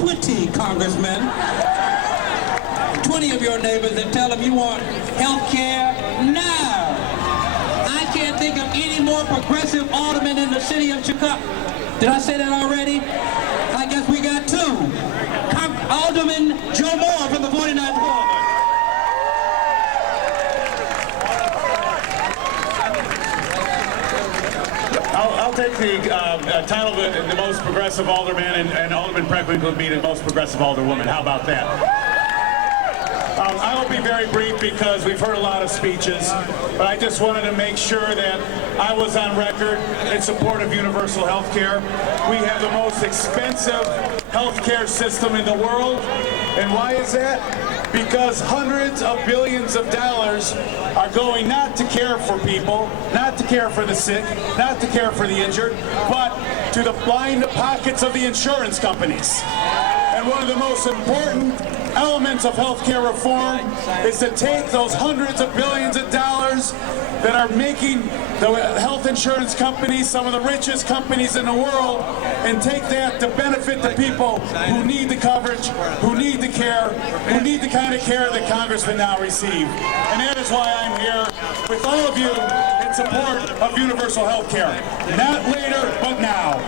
20 congressmen, 20 of your neighbors, and tell them you want health care now. I can't think of any more progressive aldermen in the city of Chicago. Did I say that already? I guess we got two. Alderman Joe Moore from the 49th Ward. I'll take the title of the most progressive alderman, and Alderman Preckwinkle will be the most progressive alderwoman. How about that? I will be very brief because we've heard a lot of speeches, but I just wanted to make sure that I was on record in support of universal health care. We have the most expensive health care system in the world. And why is that? Because hundreds of billions of dollars are going not to care for people, not to care for the sick, not to care for the injured, but to the blind pockets of the insurance companies. And one of the most important elements of healthcare reform is to take those hundreds of billions of dollars that are making the health insurance companies some of the richest companies in the world, and take that to benefit the people who need the coverage, who need the care, who need the kind of care that congressmen now receive. And that is why I'm here with all of you in support of universal health care. Not later, but now.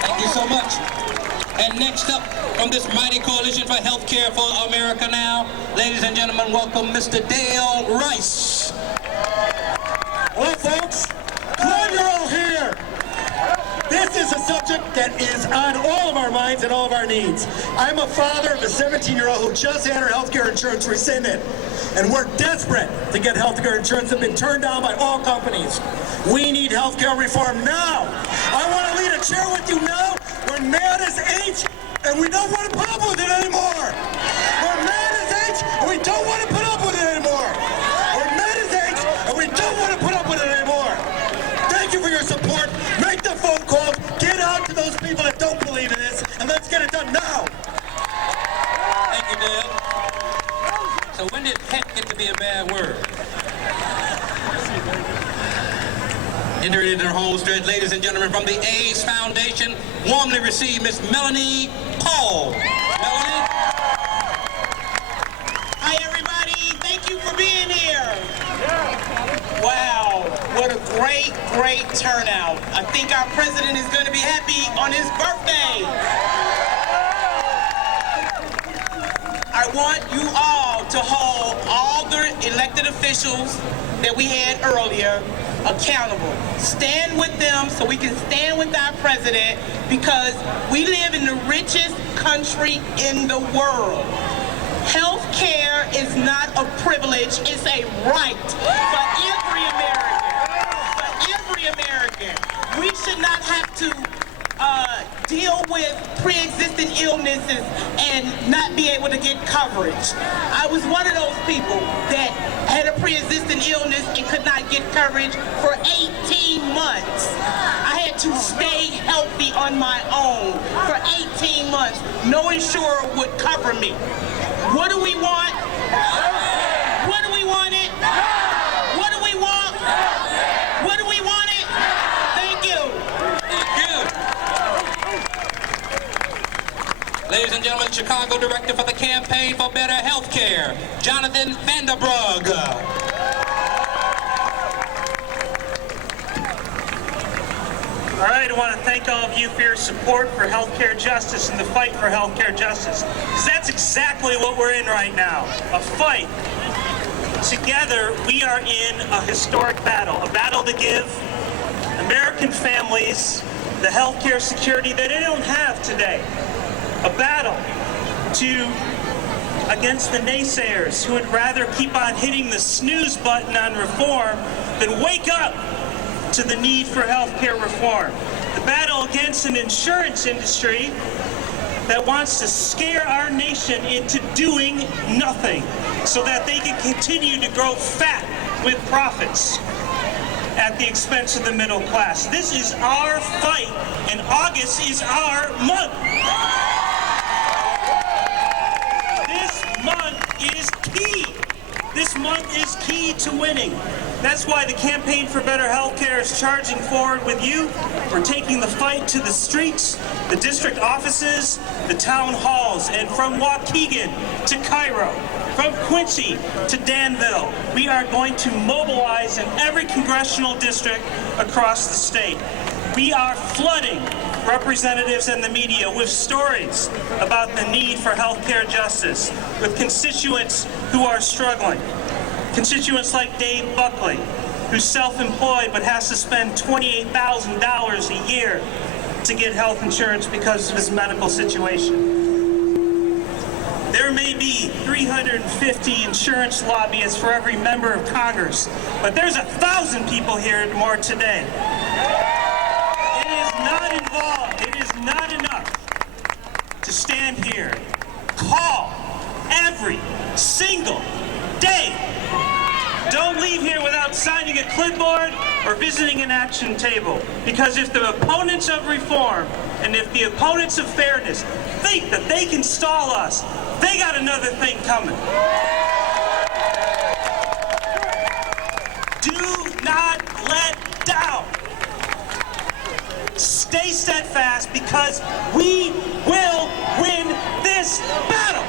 Thank you so much. And next up from this mighty coalition for health care for America now, ladies and gentlemen, welcome Mr. Dale Rice. Well, folks, glad you're all here. This is a subject that is on all of our minds and all of our needs. I'm a father of a 17-year-old who just had her health care insurance rescinded. And we're desperate to get health care insurance that's been turned down by all companies. We need health care reform now. I want to lead a chair with you now. We're mad as H, and we don't want to put up with it anymore. We're mad as H, and we don't want to put up with it anymore. We're mad as H, and we don't want to put up with it anymore. Thank you for your support. Make the phone calls. Get out to those people that don't believe in this, and let's get it done now. Thank you, Dale. So when did heck get to be a bad word? Enter into the home stretch, ladies and gentlemen, from the AIDS Foundation, warmly receive Miss Melanie Paul. Melanie? Hi, everybody. Thank you for being here. Wow, what a great, great turnout. I think our president is going to be happy on his birthday. I want you all to hold all the elected officials that we had earlier accountable. Stand with them so we can stand with our president, because we live in the richest country in the world. Health care is not a privilege, it's a right for every American. For every American. We should not have to deal with pre-existing illnesses and not be able to get coverage. I was one of those people that had a pre-existing illness and could not get coverage for 18 months. I had to stay healthy on my own for 18 months. No insurer would cover me. What do we want? What do we want it? What do we want? What do we want it? Thank you. Thank you. Ladies and gentlemen, Chicago Director for the Campaign for Better Health Care, Jonathan Vanderbrug. All right, I want to thank all of you for your support for healthcare justice and the fight for healthcare justice. Because that's exactly what we're in right now, a fight. Together, we are in a historic battle, a battle to give American families the healthcare security that they don't have today. A battle against the naysayers who would rather keep on hitting the snooze button on reform than wake up to the need for healthcare reform. The battle against an insurance industry that wants to scare our nation into doing nothing so that they can continue to grow fat with profits at the expense of the middle class. This is our fight, and August is our month. This month is key. This month is key to winning. That's why the Campaign for Better Healthcare is charging forward with you. We're taking the fight to the streets, the district offices, the town halls, and from Waukegan to Cairo, from Quincy to Danville. We are going to mobilize in every congressional district across the state. We are flooding representatives and the media with stories about the need for healthcare justice, with constituents who are struggling. Constituents like Dave Buckley, who's self-employed but has to spend $28,000 a year to get health insurance because of his medical situation. There may be 350 insurance lobbyists for every member of Congress, but there's 1,000 people here more today. It is not enough to stand here, call every single day. Don't leave here without signing a clipboard or visiting an action table. Because if the opponents of reform and if the opponents of fairness think that they can stall us, they got another thing coming. Do not let down. Stay steadfast because we will win this battle.